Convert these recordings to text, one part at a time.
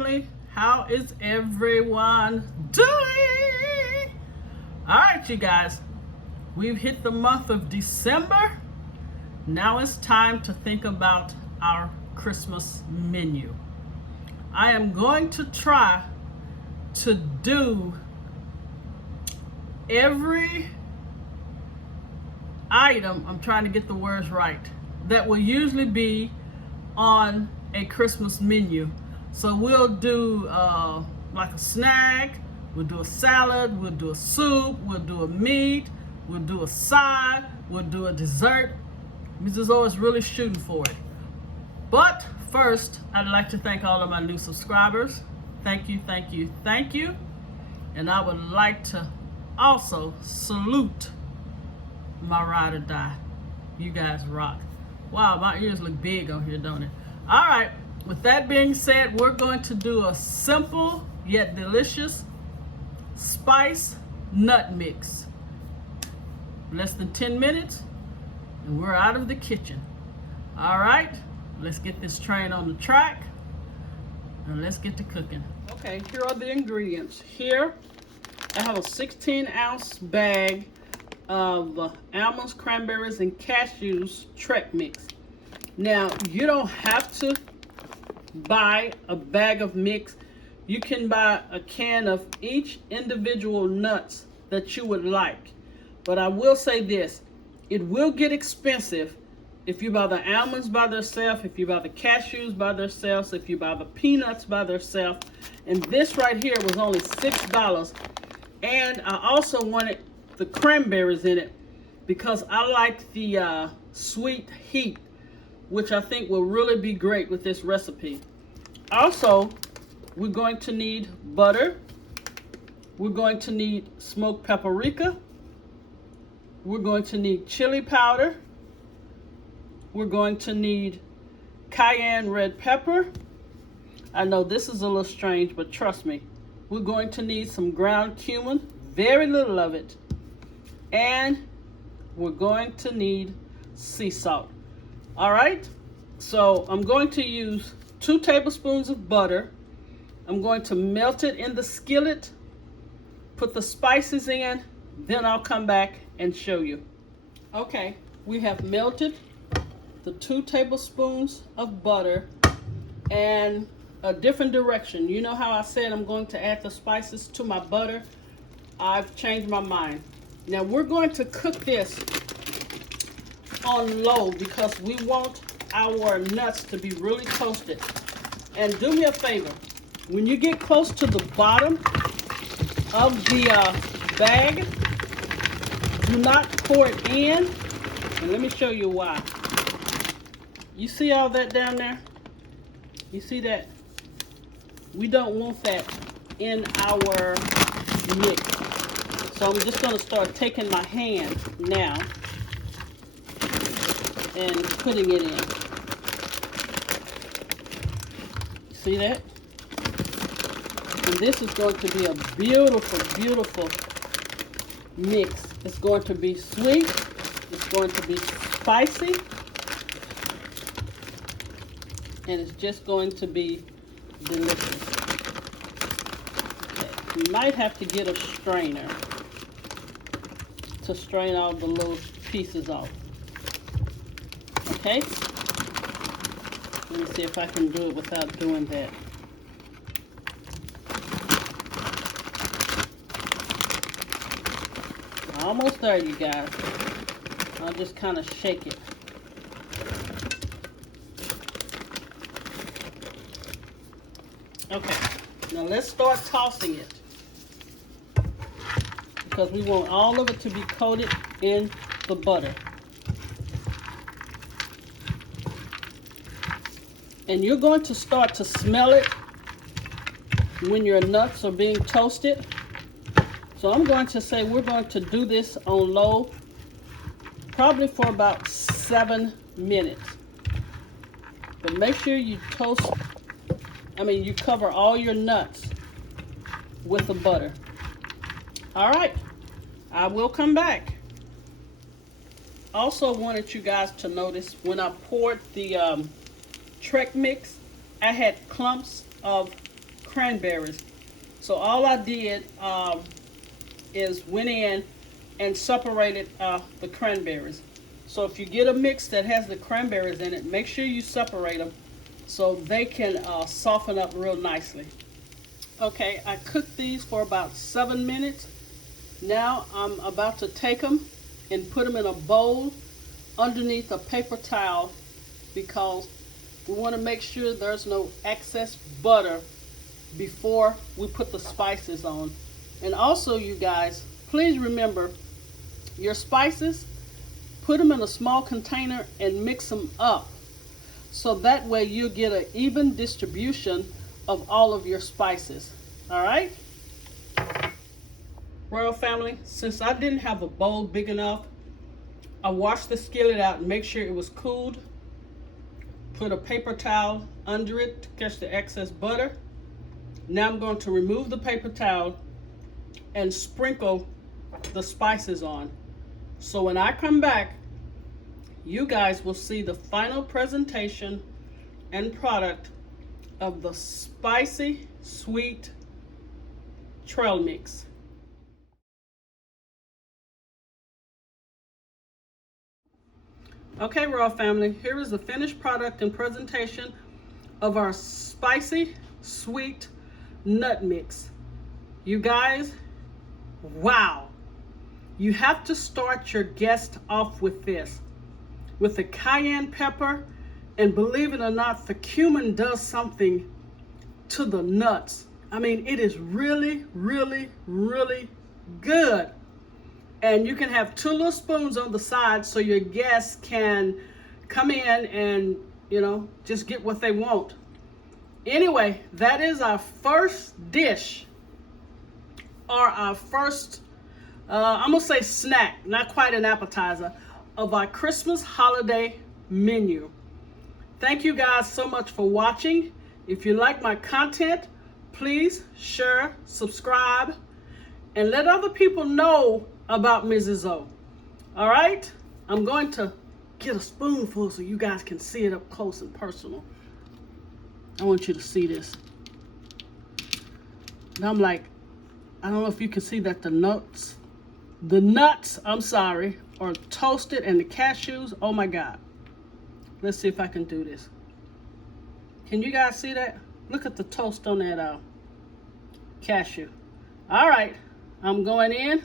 family. How is everyone doing? All right, you guys, we've hit the month of December. Now it's time to think about our Christmas menu. I am going to try to do every item, I'm trying to get the words right, that will usually be on a Christmas menu. So we'll do like a snack, we'll do a salad, we'll do a soup, we'll do a meat, we'll do a side, we'll do a dessert. Mrs. O is really shooting for it. But first, I'd like to thank all of my new subscribers. Thank you, thank you, thank you. And I would like to also salute my ride or die. You guys rock. Wow, my ears look big on here, don't it? All right, with that being said, we're going to do a simple yet delicious spice nut mix. Less than 10 minutes and we're out of the kitchen. All right, let's get this train on the track and let's get to cooking. Okay, here are the ingredients. Here I have a 16-ounce bag of almonds, cranberries, and cashews Trek mix. Now, you don't have to buy a bag of mix. You can buy a can of each individual nuts that you would like. But I will say this, it will get expensive if you buy the almonds by themselves, if you buy the cashews by themselves, if you buy the peanuts by themselves. And this right here was only $6. And I also wanted the cranberries in it because I like the sweet heat, which I think will really be great with this recipe. Also, we're going to need butter. We're going to need smoked paprika. We're going to need chili powder. We're going to need cayenne red pepper. I know this is a little strange, but trust me. We're going to need some ground cumin, very little of it. And we're going to need sea salt. All right, so I'm going to use 2 tablespoons of butter. I'm going to melt it in the skillet, put the spices in, then I'll come back and show you. Okay, we have melted the 2 tablespoons of butter and a different direction. You know how I said I'm going to add the spices to my butter? I've changed my mind. Now we're going to cook this on low because we want our nuts to be really toasted. And do me a favor, when you get close to the bottom of the bag, do not pour it in. And let me show you why. You see all that down there? You see that? We don't want that in our mix. So I'm just going to start taking my hand now and putting it in. See that? And this is going to be a beautiful, beautiful mix. It's going to be sweet. It's going to be spicy. And it's just going to be delicious. Okay. You might have to get a strainer to strain all the little pieces off. Okay? Let me see if I can do it without doing that. Almost there, you guys. I'll just kind of shake it. Okay, now let's start tossing it because we want all of it to be coated in the butter. And you're going to start to smell it when your nuts are being toasted. So I'm going to say we're going to do this on low, probably for about 7 minutes. But make sure you you cover all your nuts with the butter. All right, I will come back. Also wanted you guys to notice when I poured the Trek mix, I had clumps of cranberries. So all I did is went in and separated the cranberries. So if you get a mix that has the cranberries in it, make sure you separate them so they can soften up real nicely. Okay, I cooked these for about 7 minutes. Now I'm about to take them and put them in a bowl underneath a paper towel because we want to make sure there's no excess butter before we put the spices on. And also, you guys, please remember your spices, put them in a small container and mix them up so that way you get an even distribution of all of your spices. All right, Royal Family, since I didn't have a bowl big enough, I washed the skillet out and make sure it was cooled. Put a paper towel under it to catch the excess butter. Now I'm going to remove the paper towel and sprinkle the spices on. So when I come back, you guys will see the final presentation and product of the spicy sweet trail mix. Okay, Royal Family, here is the finished product and presentation of our spicy sweet nut mix. You guys, wow. You have to start your guest off with this, with the cayenne pepper, and believe it or not, the cumin does something to the nuts. I mean, it is really, really, really good. And you can have 2 little spoons on the side so your guests can come in and, you know, just get what they want. Anyway, that is our first dish, or our first, I'm gonna say snack, not quite an appetizer, of our Christmas holiday menu. Thank you guys so much for watching. If you like my content, please share, subscribe, and let other people know about Mrs. O. All right? I'm going to get a spoonful so you guys can see it up close and personal. I want you to see this. And I'm like, I don't know if you can see that the nuts, I'm sorry, are toasted, and the cashews, oh my God. Let's see if I can do this. Can you guys see that? Look at the toast on that cashew. All right, I'm going in.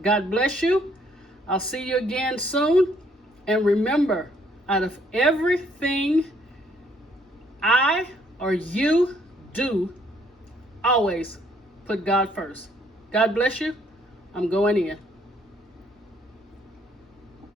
God bless you. I'll see you again soon. And remember, out of everything I or you do, always put God first. God bless you. I'm going in.